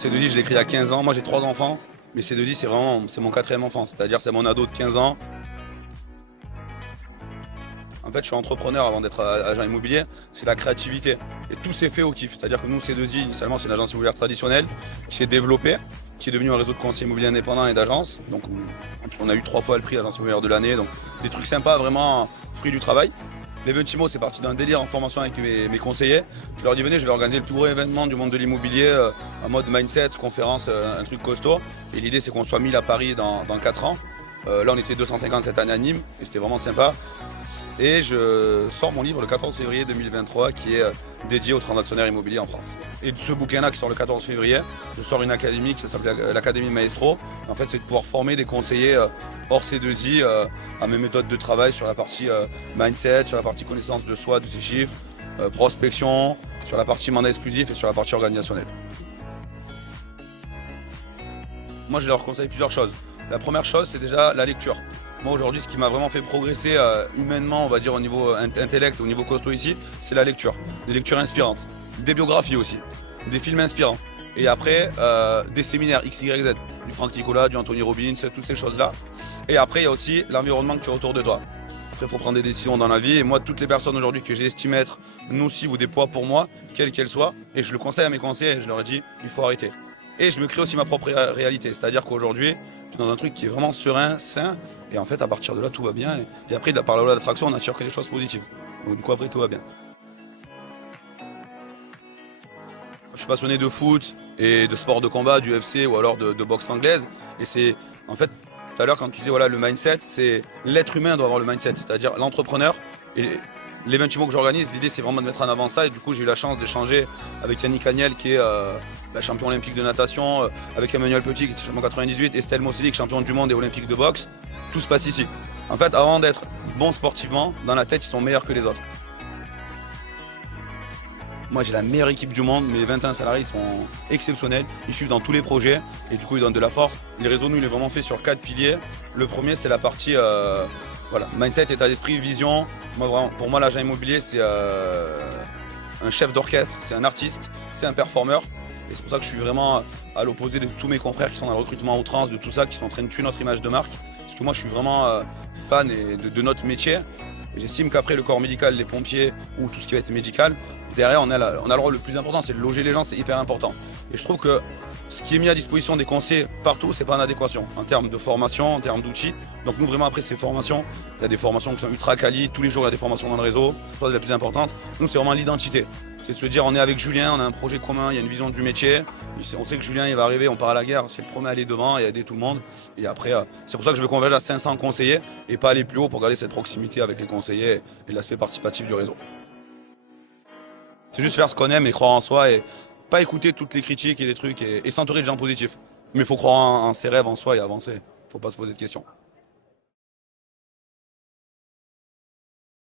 C2I, je l'ai créé à 15 ans. Moi, j'ai 3 enfants, mais C2I, c'est mon quatrième enfant. C'est-à-dire, c'est mon ado de 15 ans. En fait, je suis entrepreneur avant d'être agent immobilier. C'est la créativité. Et tout s'est fait au kiff. C'est-à-dire que nous, C2I, initialement, c'est une agence immobilière traditionnelle qui s'est développée, qui est devenue un réseau de conseillers immobiliers indépendants et d'agences. Donc, on a eu 3 fois le prix agence immobilière de l'année. Donc, des trucs sympas, vraiment fruits du travail. L'Eventimo, c'est parti d'un délire en formation avec mes conseillers. Je leur dis, venez, je vais organiser le plus gros événement du monde de l'immobilier en mode mindset, conférence, un truc costaud. Et l'idée, c'est qu'on soit 1000 à Paris dans 4 ans. Là, on était 250 cette année à Nîmes et c'était vraiment sympa. Et je sors mon livre le 14 février 2023 qui est dédié aux transactionnaires immobiliers en France. Et de ce bouquin-là qui sort le 14 février, je sors une académie qui s'appelle l'Académie Maestro. En fait, c'est de pouvoir former des conseillers hors C2I à mes méthodes de travail sur la partie mindset, sur la partie connaissance de soi, de ses chiffres, prospection, sur la partie mandat exclusif et sur la partie organisationnelle. Moi, je leur conseille plusieurs choses. La première chose, c'est déjà la lecture. Moi, aujourd'hui, ce qui m'a vraiment fait progresser humainement, on va dire, au niveau intellect, au niveau costaud ici, c'est la lecture. Des lectures inspirantes, des biographies aussi, des films inspirants. Et après, des séminaires XYZ, du Franck Nicolas, du Anthony Robbins, toutes ces choses-là. Et après, il y a aussi l'environnement que tu as autour de toi. Après, il faut prendre des décisions dans la vie. Et moi, toutes les personnes aujourd'hui que j'ai estimé être nocives ou des poids pour moi, quelles qu'elles soient, et je le conseille à mes conseillers, je leur ai dit, il faut arrêter. Et je me crée aussi ma propre réalité. C'est-à-dire qu'aujourd'hui, je suis dans un truc qui est vraiment serein, sain. Et en fait, à partir de là, tout va bien. Et après, par la loi d'attraction, on attire que les choses positives. Donc du coup, après, tout va bien. Je suis passionné de foot et de sport de combat, du UFC ou alors de boxe anglaise. Et c'est, en fait, tout à l'heure, quand tu disais, voilà, le mindset, c'est l'être humain doit avoir le mindset. C'est-à-dire l'entrepreneur. Et l'Eventimo que j'organise, l'idée c'est vraiment de mettre en avant ça et du coup j'ai eu la chance d'échanger avec Yannick Agnel qui est champion olympique de natation, avec Emmanuel Petit qui est champion 98, Estelle Mossili qui est champion du monde et olympique de boxe. Tout se passe ici. En fait, avant d'être bon sportivement, dans la tête ils sont meilleurs que les autres. Moi j'ai la meilleure équipe du monde, mes 21 salariés sont exceptionnels, ils suivent dans tous les projets et du coup ils donnent de la force. Le réseau nous il est vraiment fait sur 4 piliers. Le premier c'est la partie voilà, mindset, état d'esprit, vision. Moi, vraiment, pour moi, l'agent immobilier, c'est un chef d'orchestre, c'est un artiste, c'est un performeur. Et c'est pour ça que je suis vraiment à l'opposé de tous mes confrères qui sont dans le recrutement à outrance, de tout ça, qui sont en train de tuer notre image de marque. Parce que moi, je suis vraiment fan de notre métier. Et j'estime qu'après le corps médical, les pompiers ou tout ce qui va être médical, derrière, on a le rôle le plus important, c'est de loger les gens, c'est hyper important. Et je trouve que ce qui est mis à disposition des conseillers partout, c'est pas en adéquation en termes de formation, en termes d'outils. Donc nous vraiment après ces formations, il y a des formations qui sont ultra quali, tous les jours il y a des formations dans le réseau, c'est la plus importante. Nous c'est vraiment l'identité. C'est de se dire on est avec Julien, on a un projet commun, il y a une vision du métier. On sait que Julien il va arriver, on part à la guerre, c'est le premier à aller devant et aider tout le monde. Et après, c'est pour ça que je veux converger à 500 conseillers et pas aller plus haut pour garder cette proximité avec les conseillers et l'aspect participatif du réseau. C'est juste faire ce qu'on aime et croire en soi et pas écouter toutes les critiques et les trucs et s'entourer de gens positifs. Mais il faut croire en ses rêves, en soi et avancer. Faut pas se poser de questions.